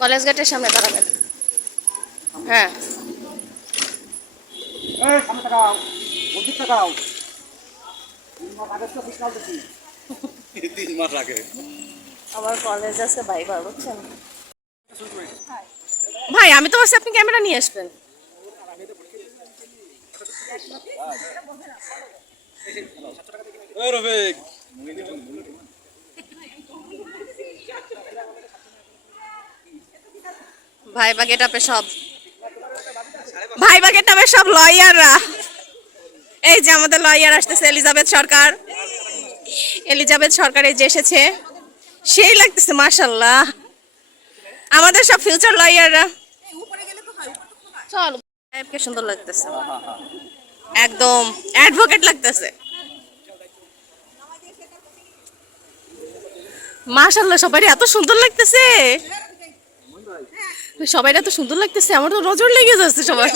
College গেটের সামনে দাঁড়াবেন। হ্যাঁ আমার কলেজ আছে ভাইবা, বুঝছেন ভাই? আমি তো বলছি আপনি ক্যামেরা নিয়ে আসবেন। ভাইবা গেটআপে সব, ভাইবা গেটআপে সব লয়াররা। এই যে আমাদের লয়ার আসতেছে, এলিজাবেথ সরকার। এলিজাবেথ সরকার এই যে এসেছে, সেই লাগতেছে মাশাআল্লাহ। আমাদের সব ফিউচার লয়াররা। চল, কে সুন্দর লাগতেছে, একদম অ্যাডভোকেট লাগতেছে মাশাআল্লাহ। সবাই এত সুন্দর লাগতেছে, সবাই এত সুন্দর লাগতেছে, আমার তো নজর লেগে যাচ্ছে সবাই।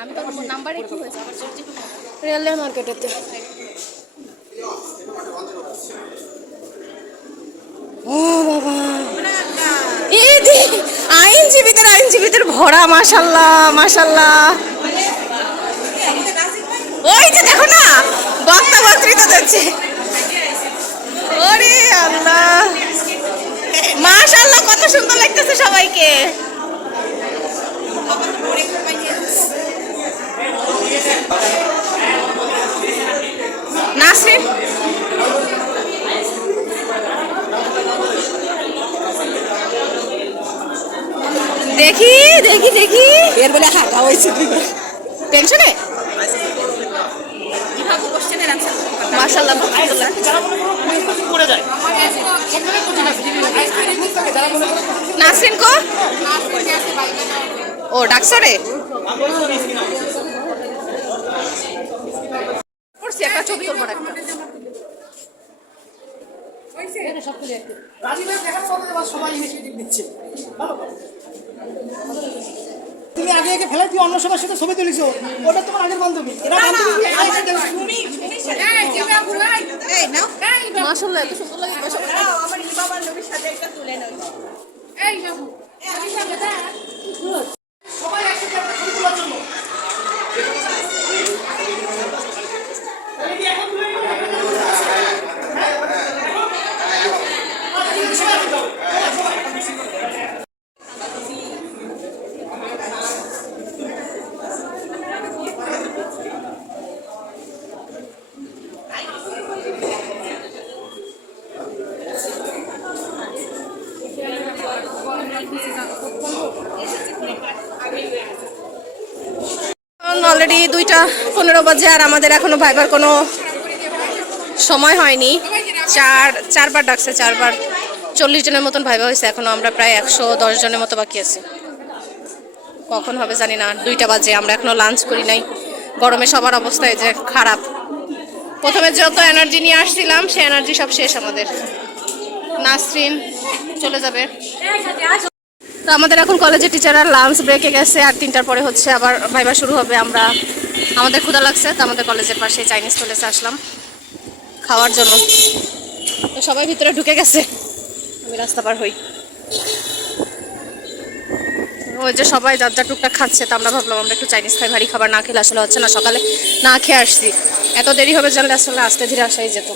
আমি তো নাম্বারে কি হয়েছে আমার রিয়েল মার্কেটেতে। ও বাবা, এই যে আইনজীবীদের ভরা, মাশাআল্লাহ মাশাআল্লাহ। ওই যে দেখো না, বক্তা বক্তৃতা দিচ্ছে। ওরে আল্লাহ, মাশাআল্লাহ কত সুন্দর লাগতেছে সবাইকে। নাসরিন, দেখি দেখি দেখি এর বলে হাঁকা হয়েছে টেনশনে। মাশাআল্লাহ নাসরিন কো ও ডাকসরে করছি একটা ছবি তুলবো একটা। তুমি আগে আগে ফেলে তুই অন্য সবার সাথে ছবি তুলিস, ওটা তোমার আগের বান্ধবী। মাশাআল্লাহ এত সুন্দর লাগে। আমার বাবার নবীর সাথে একটা তুলে নাও। এই বাবু সবাই একসাথে একটা ছবি তোলার জন্য অলরেডি 2:15 বাজে, আর আমাদের এখনো ভাইবার কোনো সময় হয়নি। চারবার ডাকছে, 40 জনের মতন ভাইবা হয়েছে। এখনো আমরা প্রায় 110 জনের মতো বাকি আছি। কখন হবে জানি না, 2টা বাজে, আমরা এখনো লাঞ্চ করি নাই। গরমে সবার অবস্থা যে খারাপ। প্রথমে যত এনার্জি নিয়ে আসছিলাম সে এনার্জি সব শেষ আমাদের। নাসরিন চলে যাবে। তো আমাদের এখন কলেজের টিচাররা লাঞ্চ ব্রেকে গেছে, আর 3টার পরে হচ্ছে আবার ভাইবা শুরু হবে। আমাদের ক্ষুধা লাগছে, তো আমাদের কলেজের পাশে চাইনিজ প্লেসে আসলাম খাওয়ার জন্য। তো সবাই ভিতরে ঢুকে গেছে, আমি রাস্তা পার হই। ওই যে সবাই যার যার টুকটাক খাচ্ছে, তো আমরা ভাবলাম আমরা একটু চাইনিজ খাই, ভারী খাবার না খেলে আসলে হচ্ছে না। সকালে না খেয়ে আসছি, এত দেরি হবে জানলে আসলে আস্তে ধীরে আসাই যেত।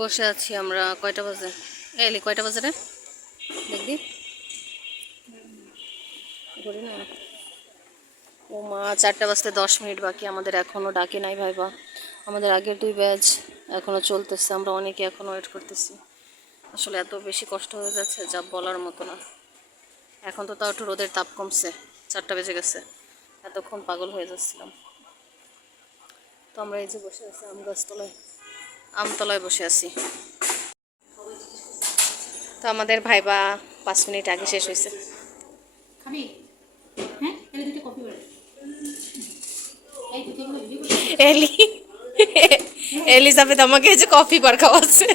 বসে আছি আমরা। কয়টা বাজে এলি? কয়টা বাজে রে দেখবি? না ও মা, 4টা বাজতে 10 মিনিট বাকি। আমাদের এখনও ডাকে নাই ভাইবা। আমাদের আগের 2 ব্যাচ এখনও চলতেছে, আমরা অনেকে এখনও ওয়েট করতেছি। আসলে এত বেশি কষ্ট হয়ে যাচ্ছে যা বলার মতো না। এখন তো তাও একটু রোদের তাপ কমছে, 4টা বেজে গেছে। এতক্ষণ পাগল হয়ে যাচ্ছিলাম। তো আমরা এই যে বসে আছি আমতলায় বসে আছি। তো আমাদের ভাইবা 5 মিনিট আগে শেষ হয়েছে। খাবি হ্যাঁ তাহলে দুটো কপি করে এই দুটো ভিডিও এলি এলিজাবেথ আমাকে এই যে কফি বার খাওয়াচ্ছে।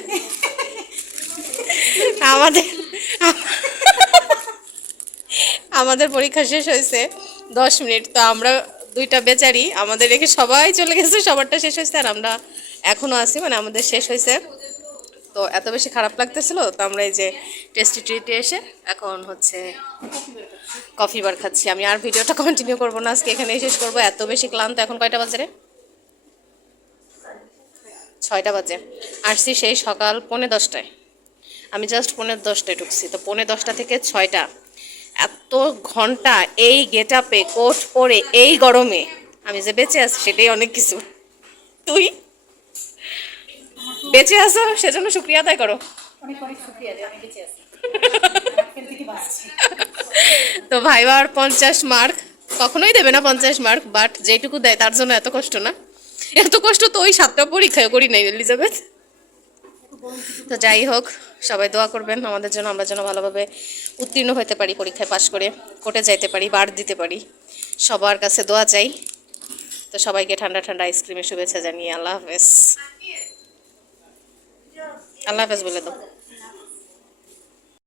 আমাদের আমাদের পরীক্ষা শেষ হয়েছে 10 মিনিট, তো আমরা দুইটা বেচারি আমাদের রেখে সবাই চলে গেছে, সবারটা শেষ হয়েছে আর আমরা এখনো আছি, মানে আমাদের শেষ হয়েছে। তো এত বেশি খারাপ লাগতেছিল, তো আমরা এই যে টেস্টি ট্রিটে এসে এখন হচ্ছে কফি বার খাচ্ছি। আমি আর ভিডিওটা কন্টিনিউ করবো না, আজকে এখানেই শেষ করবো, এত বেশি ক্লান্ত। এখন কয়টা বাজে রে? 6টা বাজে। আসছি সেই সকাল 10:45টায়, আমি জাস্ট 10:45টায় ঢুকছি, তো 10:45টা থেকে 6টা, এত ঘন্টা এই গেট আপে কোট পরে এই গরমে আমি যে বেঁচে আছি সেটাই অনেক কিছু। তুই বেঁচে আছো সেজন্য শুক্রিয়া আদায় করো। অনেক অনেক শুকরিয়া যে আমি বেঁচে আছি এর থেকে বাঁচছি। তো ভাইবার 50 মার্ক কখনোই দেবে না 50 মার্ক, বাট যেটুকু দেয় তার জন্য এত কষ্ট না, এত কষ্ট তো ওই 7টা পরীক্ষায় করি নাই এলিজাবেথ। তো যাই হোক, সবাই দোয়া করবেন আমাদের জন্য, আমরা যেন ভালোভাবে উত্তীর্ণ হতে পারি, পরীক্ষায় পাশ করে কোর্টে যাইতে পারি, বার দিতে পারি, সবার কাছে দোয়া চাই। তো সবাইকে ঠান্ডা ঠান্ডা আইসক্রিমের শুভেচ্ছা জানিয়ে আল্লাহ হাফেজ। আল্লাহ হাফেজ বলে দাও।